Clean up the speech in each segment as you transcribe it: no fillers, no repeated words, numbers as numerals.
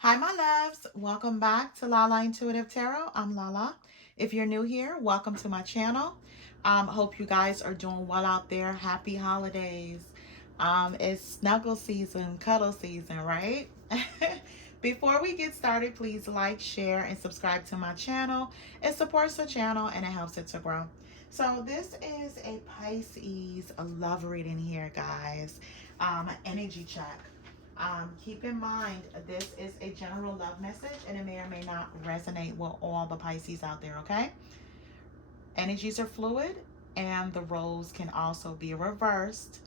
Hi, my loves. Welcome back to Lala Intuitive Tarot. I'm Lala. If you're new here, welcome to my channel. Hope you guys are doing well out there. Happy holidays. It's snuggle season, cuddle season, right? Before we get started, please like, share, and subscribe to my channel. It supports the channel and it helps it to grow. So this is a Pisces love reading here, guys. Energy check. Keep in mind, this is a general love message and it may or may not resonate with all the Pisces out there, okay? Energies are fluid and the roles can also be reversed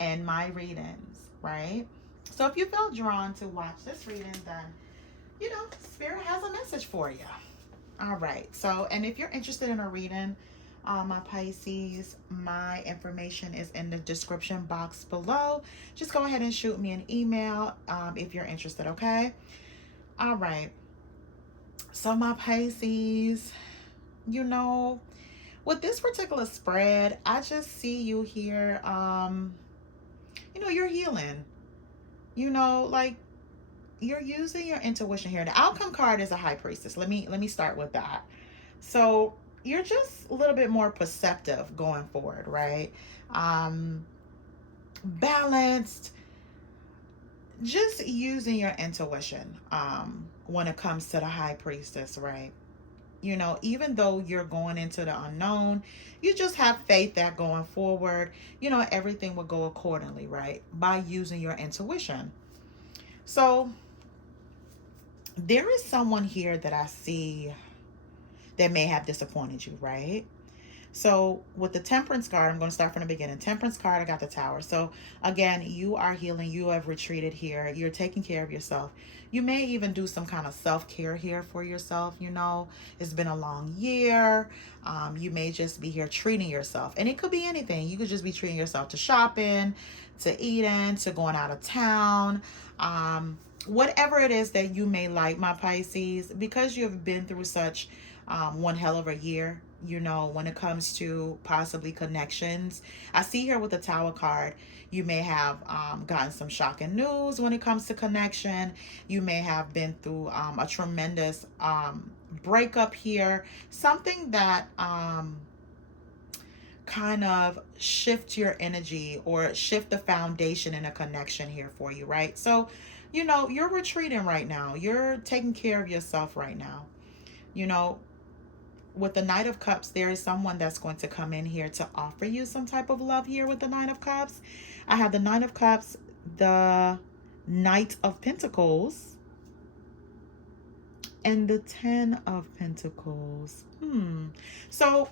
in my readings, right? So if you feel drawn to watch this reading, then, Spirit has a message for you. All right. So, and if you're interested in a reading, my Pisces, my information is in the description box below. Just go ahead and shoot me an email if you're interested, okay? All right. So, my Pisces, with this particular spread, I just see you here. You're healing. Like you're using your intuition here. The outcome card is a high priestess. Let me start with that. So you're just a little bit more perceptive going forward, right? Balanced, just using your intuition when it comes to the high priestess, right? Even though you're going into the unknown, you just have faith that going forward, everything will go accordingly, right? By using your intuition. So there is someone here that I see that may have disappointed you, right? So with the Temperance card, I'm going to start from the beginning. Temperance card, I got the Tower. So again, you are healing. You have retreated here. You're taking care of yourself. You may even do some kind of self-care here for yourself. It's been a long year. You may just be here treating yourself. And it could be anything. You could just be treating yourself to shopping, to eating, to going out of town. Whatever it is that you may like, my Pisces, because you've been through such one hell of a year, when it comes to possibly connections. I see here with the Tower card, you may have gotten some shocking news when it comes to connection. You may have been through a tremendous breakup here, something that kind of shift your energy or shift the foundation in a connection here for you, right? So, you're retreating right now. You're taking care of yourself right now. You know, with the Knight of Cups, there is someone that's going to come in here to offer you some type of love here with the Knight of Cups. I have the Knight of Cups, the Knight of Pentacles, and the Ten of Pentacles. So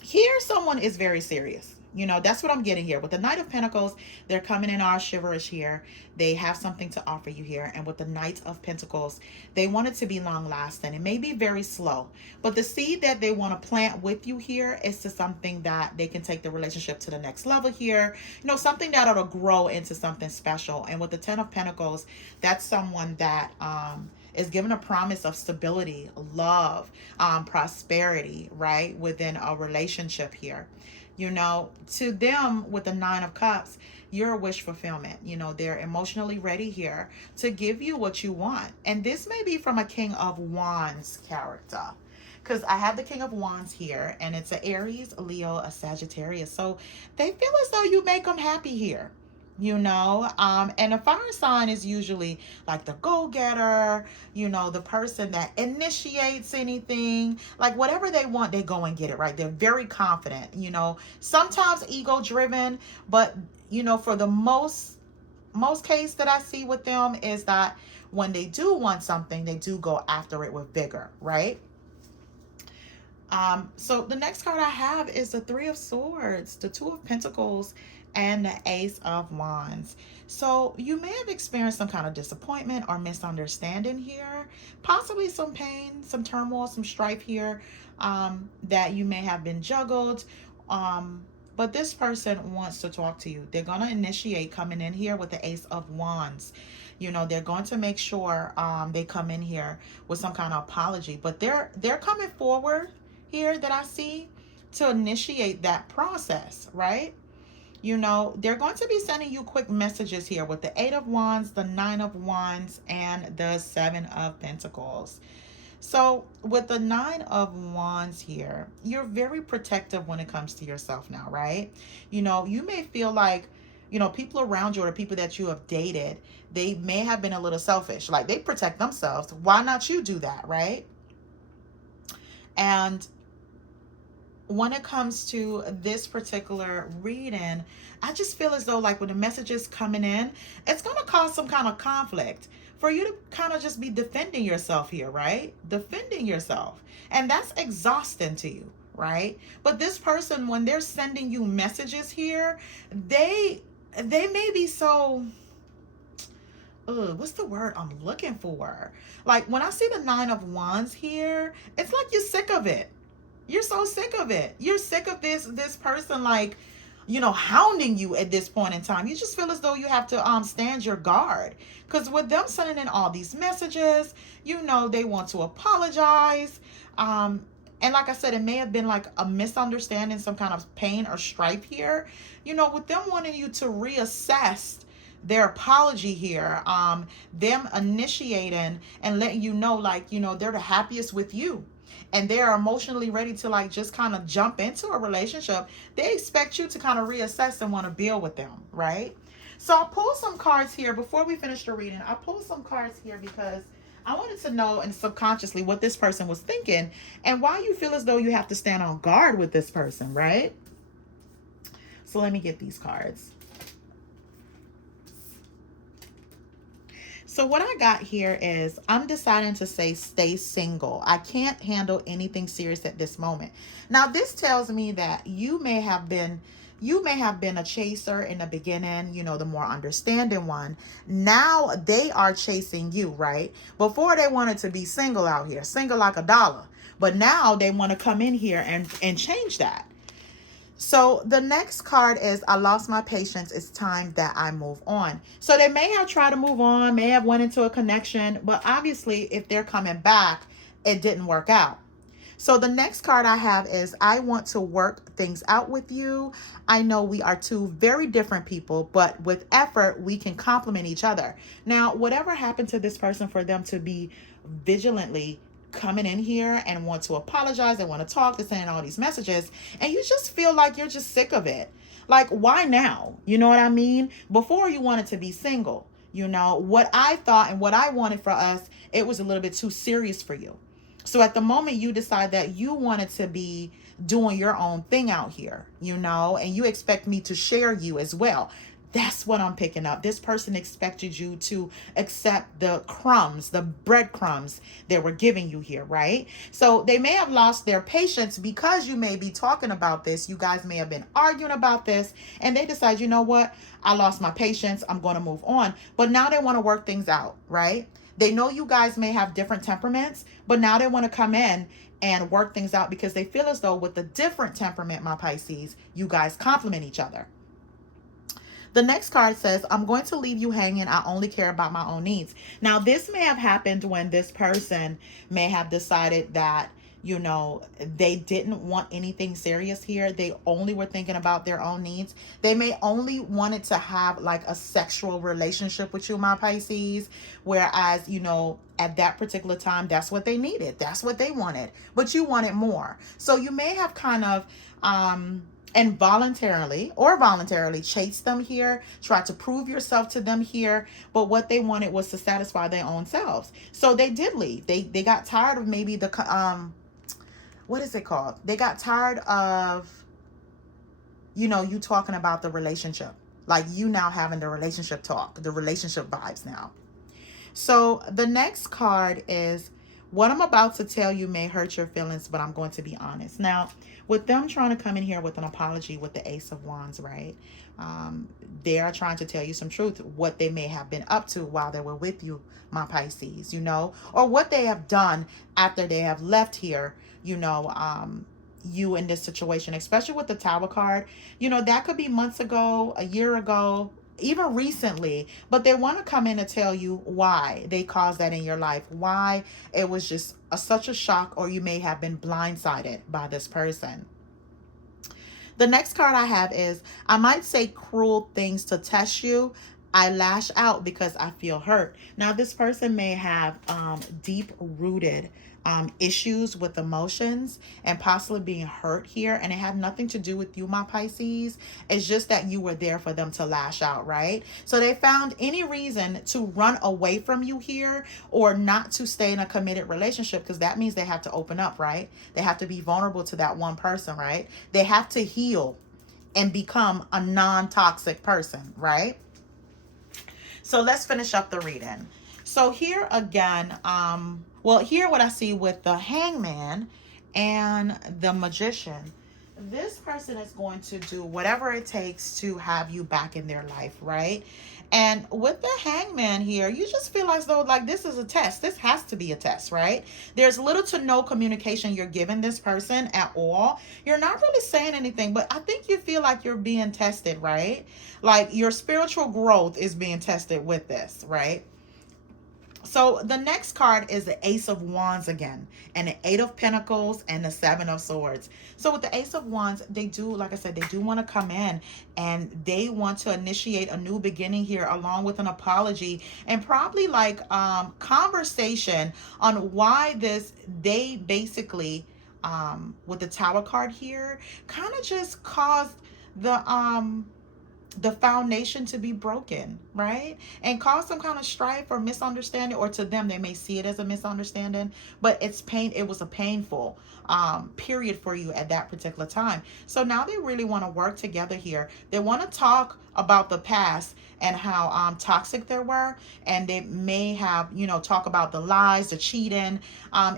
here someone is very serious. That's what I'm getting here. With the Knight of Pentacles, they're coming in all chivalrous here. They have something to offer you here. And with the Knight of Pentacles, they want it to be long lasting. It may be very slow, but the seed that they want to plant with you here is to something that they can take the relationship to the next level here. Something that'll grow into something special. And with the Ten of Pentacles, that's someone that is given a promise of stability, love, prosperity, right, within a relationship here. To them, with the Nine of Cups, you're a wish fulfillment. They're emotionally ready here to give you what you want. And this may be from a King of Wands character, because I have the King of Wands here, and it's an Aries, a Leo, a Sagittarius. So they feel as though you make them happy here. And a fire sign is usually like the go-getter, the person that initiates anything, like whatever they want, they go and get it, right? They're very confident, sometimes ego driven, but for the most case that I see with them is that when they do want something, they do go after it with vigor, right? So the next card I have is the Three of Swords, the Two of Pentacles, and the Ace of Wands. So you may have experienced some kind of disappointment or misunderstanding here, possibly some pain, some turmoil, some strife here, that you may have been juggled. But this person wants to talk to you. They're going to initiate coming in here with the Ace of Wands. They're going to make sure they come in here with some kind of apology, but they're coming forward here that I see to initiate that process, right? You know, they're going to be sending you quick messages here with the Eight of Wands, the Nine of Wands, and the Seven of Pentacles. So with the Nine of Wands here, you're very protective when it comes to yourself now, right? You know, you may feel like, you know, people around you or the people that you have dated, they may have been a little selfish. Like, they protect themselves. Why not you do that, right? And when it comes to this particular reading, I just feel as though, like, when the messages coming in, it's going to cause some kind of conflict for you to kind of just be defending yourself here, right? Defending yourself. And that's exhausting to you, right? But this person, when they're sending you messages here, they may be so, what's the word I'm looking for? Like, when I see the Nine of Wands here, it's like you're sick of it. You're so sick of it. You're sick of this person, like, you know, hounding you at this point in time. You just feel as though you have to stand your guard. Because with them sending in all these messages, you know, they want to apologize. And like I said, it may have been like a misunderstanding, some kind of pain or strife here. You know, with them wanting you to reassess their apology here, them initiating and letting you know, like, you know, they're the happiest with you. And they're emotionally ready to, like, just kind of jump into a relationship. They expect you to kind of reassess and want to build with them, right? So I'll pull some cards here before we finish the reading. I'll pull some cards here because I wanted to know, and subconsciously, what this person was thinking and why you feel as though you have to stand on guard with this person, right? So let me get these cards. So what I got here is, I'm deciding to say stay single. I can't handle anything serious at this moment. Now, this tells me that you may have been a chaser in the beginning, you know, the more understanding one. Now they are chasing you, right? Before, they wanted to be single out here, single like a dollar. But now they want to come in here and change that. So the next card is, I lost my patience. It's time that I move on. So they may have tried to move on, may have went into a connection, but obviously if they're coming back, it didn't work out. So the next card I have is, I want to work things out with you. I know we are two very different people, but with effort, we can complement each other. Now, whatever happened to this person for them to be vigilantly coming in here and want to apologize, they want to talk, they're sending all these messages, and you just feel like you're just sick of it. Like, why now? You know what I mean? Before, you wanted to be single. You know, what I thought and what I wanted for us, it was a little bit too serious for you. So at the moment, you decide that you wanted to be doing your own thing out here, you know, and you expect me to share you as well. That's what I'm picking up. This person expected you to accept the crumbs, the breadcrumbs they were giving you here, right? So they may have lost their patience because you may be talking about this. You guys may have been arguing about this, and they decide, you know what? I lost my patience. I'm going to move on. But now they want to work things out, right? They know you guys may have different temperaments, but now they want to come in and work things out because they feel as though with the different temperament, my Pisces, you guys complement each other. The next card says, I'm going to leave you hanging. I only care about my own needs. Now, this may have happened when this person may have decided that, you know, they didn't want anything serious here. They only were thinking about their own needs. They may only wanted to have like a sexual relationship with you, my Pisces. Whereas, you know, at that particular time, that's what they needed. That's what they wanted. But you wanted more. So you may have kind of, involuntarily or voluntarily chase them here, try to prove yourself to them here, but what they wanted was to satisfy their own selves. So they did leave. They got tired of maybe the what is it called? They got tired of, you know, you talking about the relationship, like you now having the relationship talk, the relationship vibes now. So the next card is, what I'm about to tell you may hurt your feelings, but I'm going to be honest. Now, with them trying to come in here with an apology with the Ace of Wands, right? They are trying to tell you some truth, what they may have been up to while they were with you, my Pisces, you know, or what they have done after they have left here, you know, you in this situation, especially with the Tower card. You know, that could be months ago, a year ago, even recently, but they want to come in and tell you why they caused that in your life, why it was just such a shock, or you may have been blindsided by this person. The next card I have is, I might say cruel things to test you. I lash out because I feel hurt. Now, this person may have deep rooted issues with emotions and possibly being hurt here. And it had nothing to do with you, my Pisces. It's just that you were there for them to lash out, right? So they found any reason to run away from you here or not to stay in a committed relationship, because that means they have to open up, right? They have to be vulnerable to that one person, right? They have to heal and become a non-toxic person, right? So let's finish up the reading. So here again, here what I see with the Hangman and the Magician. This person is going to do whatever it takes to have you back in their life, right? And with the Hangman here, you just feel as though like this is a test. This has to be a test, right? There's little to no communication you're giving this person at all. You're not really saying anything, but I think you feel like you're being tested, right? Like your spiritual growth is being tested with this, right? So the next card is the Ace of Wands again, and the Eight of Pentacles and the Seven of Swords. So with the Ace of Wands, they do, like I said, they do want to come in and they want to initiate a new beginning here along with an apology and probably like conversation on why they basically, with the Tower card here, kind of just caused the foundation to be broken, right? And cause some kind of strife or misunderstanding, or to them, they may see it as a misunderstanding, but it was a painful period for you at that particular time. So now they really want to work together here. They want to talk about the past and how toxic they were, and they may have, talk about the lies, the cheating,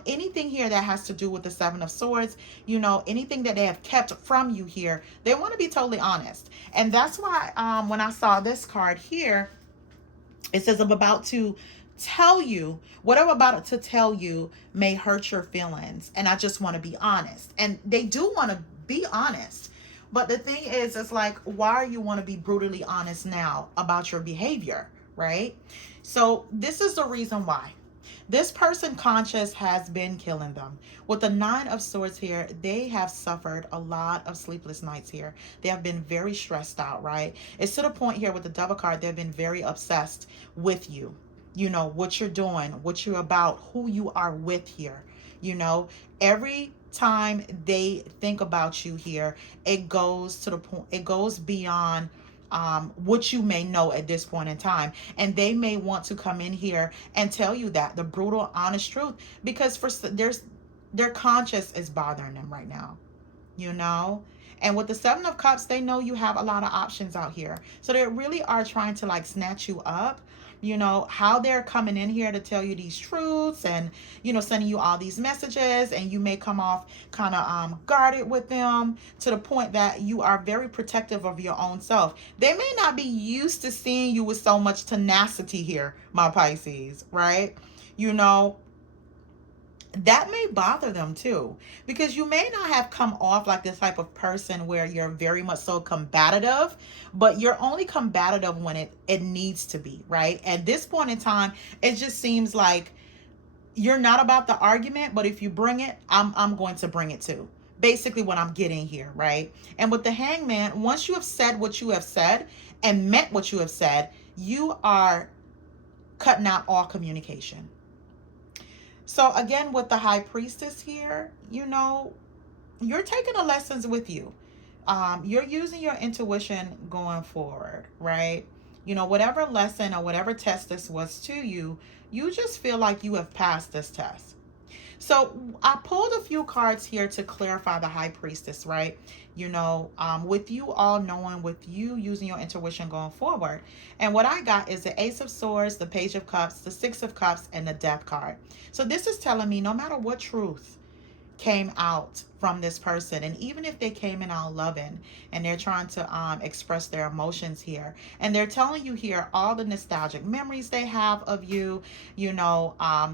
anything here that has to do with the Seven of Swords, anything that they have kept from you here. They want to be totally honest. And that's why when I saw this card here, it says, I'm about to tell you, what I'm about to tell you may hurt your feelings, and I just want to be honest. And they do want to be honest. But the thing is, it's like, why you want to be brutally honest now about your behavior, right? So this is the reason why. This person conscious has been killing them. With the Nine of Swords here, they have suffered a lot of sleepless nights here. They have been very stressed out, right? It's to the point here with the Devil card, they've been very obsessed with you. What you're doing, what you're about, who you are with here. Every time they think about you here, it goes to the point, it goes beyond what you may know at this point in time. And they may want to come in here and tell you that, the brutal, honest truth, because their conscience is bothering them right now, And with the Seven of Cups, they know you have a lot of options out here. So they really are trying to like snatch you up. How they're coming in here to tell you these truths and, sending you all these messages, and you may come off kind of guarded with them to the point that you are very protective of your own self. They may not be used to seeing you with so much tenacity here, my Pisces, right? That may bother them too, because you may not have come off like this type of person where you're very much so combative, but you're only combative when it needs to be, right? At this point in time, it just seems like you're not about the argument, but if you bring it, I'm going to bring it too. Basically what I'm getting here, right? And with the Hangman, once you have said what you have said and meant what you have said, you are cutting out all communication. So again, with the High Priestess here, you're taking the lessons with you. You're using your intuition going forward, right? Whatever lesson or whatever test this was to you, you just feel like you have passed this test. So I pulled a few cards here to clarify the High Priestess, right? With you all knowing, with you using your intuition going forward. And what I got is the Ace of Swords, the Page of Cups, the Six of Cups, and the Death card. So this is telling me no matter what truth came out from this person, and even if they came in out loving and they're trying to express their emotions here, and they're telling you here all the nostalgic memories they have of you,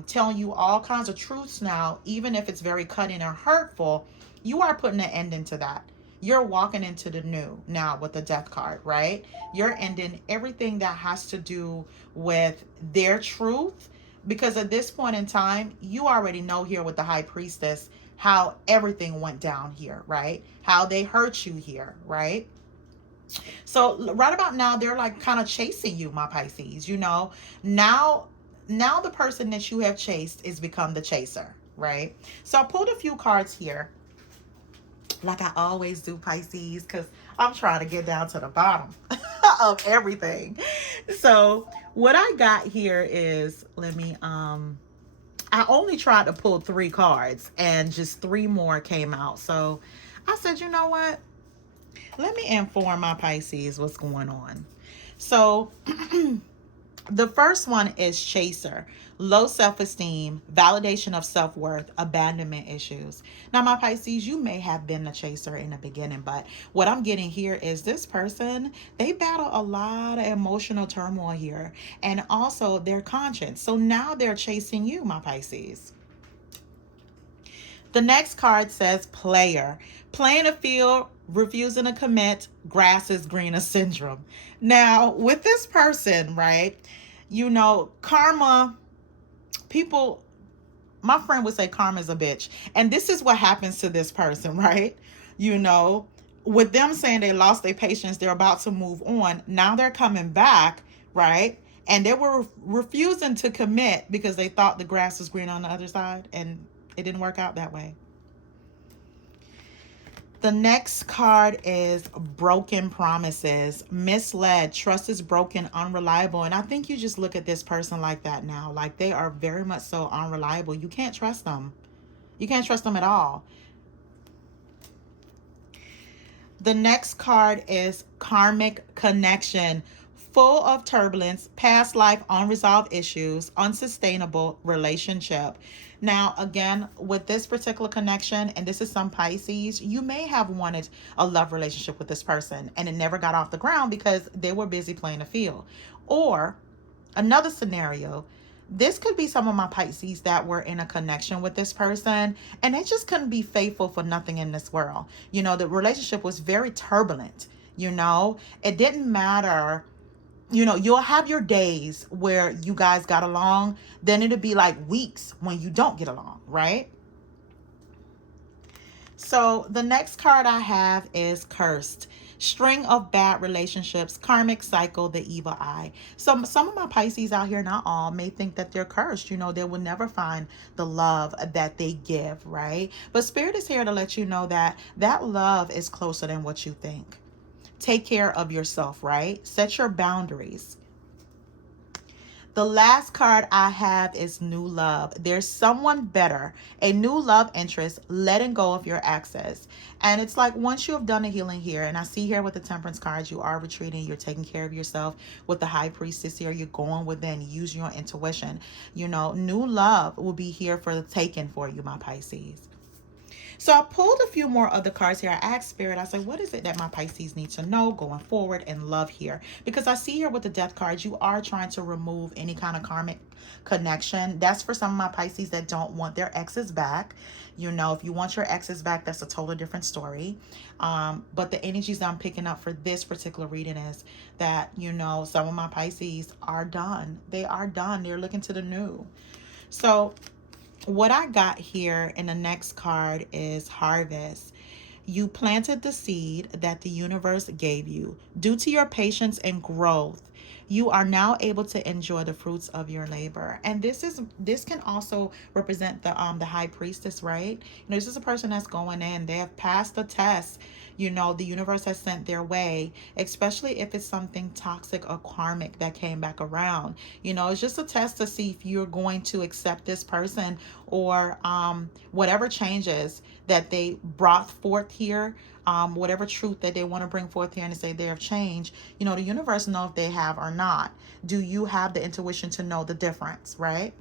telling you all kinds of truths now, even if it's very cutting or hurtful, you are putting an end into that. You're walking into the new now with the Death card, right? You're ending everything that has to do with their truth, because at this point in time, you already know here with the High Priestess how everything went down here, right? How they hurt you here, right? So right about now, they're like kind of chasing you, my Pisces. Now, now the person that you have chased is become the chaser, right? So I pulled a few cards here, like I always do, Pisces, because I'm trying to get down to the bottom of everything. So what I got here is, let me I only tried to pull 3 cards and just 3 more came out. So I said, you know what? Let me inform my Pisces what's going on. So the first one is chaser, low self-esteem, validation of self-worth, abandonment issues. Now, my Pisces, you may have been the chaser in the beginning, but what I'm getting here is this person, they battle a lot of emotional turmoil here and also their conscience. So now they're chasing you, my Pisces. The next card says player. Playing a field, refusing to commit, grass is greener syndrome. Now, with this person, right, karma, people, my friend would say karma's a bitch. And this is what happens to this person, right? With them saying they lost their patience, they're about to move on. Now they're coming back, right? And they were refusing to commit because they thought the grass was green on the other side. And it didn't work out that way. The next card is broken promises, misled, trust is broken, unreliable. And I think you just look at this person like that now. Like they are very much so unreliable. You can't trust them. You can't trust them at all. The next card is karmic connection, full of turbulence, past life, unresolved issues, unsustainable relationship. Now, again, with this particular connection, and this is some Pisces, you may have wanted a love relationship with this person and it never got off the ground because they were busy playing the field. Or another scenario, this could be some of my Pisces that were in a connection with this person and they just couldn't be faithful for nothing in this world. The relationship was very turbulent. It didn't matter. You'll have your days where you guys got along, then it'll be like weeks when you don't get along, right? So the next card I have is cursed. String of bad relationships, karmic cycle, the evil eye. Some of my Pisces out here, not all, may think that they're cursed. They will never find the love that they give, right? But Spirit is here to let you know that that love is closer than what you think. Take care of yourself, right? Set your boundaries. The last card I have is new love. There's someone better, a new love interest, letting go of your exes. And it's like once you have done a healing here, and I see here with the temperance cards, you are retreating, you're taking care of yourself. With the high priestess here, you're going within, using your intuition. New love will be here for the taking for you, my Pisces. So I pulled a few more other cards here. I asked Spirit, I said, what is it that my Pisces need to know going forward in love here? Because I see here with the death cards, you are trying to remove any kind of karmic connection. That's for some of my Pisces that don't want their exes back. If you want your exes back, that's a totally different story. But the energies that I'm picking up for this particular reading is that, some of my Pisces are done. They are done. They're looking to the new. So what I got here in the next card is harvest. You planted the seed that the universe gave you. Due to your patience and growth, you are now able to enjoy the fruits of your labor. And this can also represent the high priestess, right? This is a person that's going in. They have passed the test. The universe has sent their way, especially if it's something toxic or karmic that came back around. It's just a test to see if you're going to accept this person or whatever changes that they brought forth here, whatever truth that they want to bring forth here and say they have changed. The universe know if they have or not. Do you have the intuition to know the difference, right?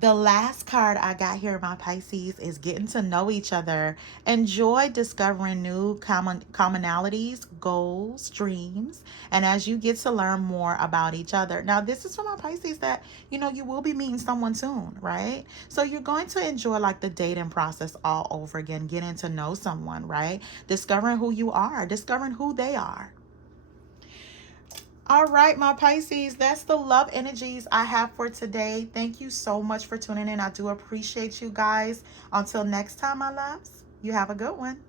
The last card I got here, my Pisces, is getting to know each other. Enjoy discovering new commonalities, goals, dreams, and as you get to learn more about each other. Now, this is for my Pisces that, you will be meeting someone soon, right? So you're going to enjoy like the dating process all over again, getting to know someone, right? Discovering who you are, discovering who they are. All right, my Pisces, that's the love energies I have for today. Thank you so much for tuning in. I do appreciate you guys. Until next time, my loves, you have a good one.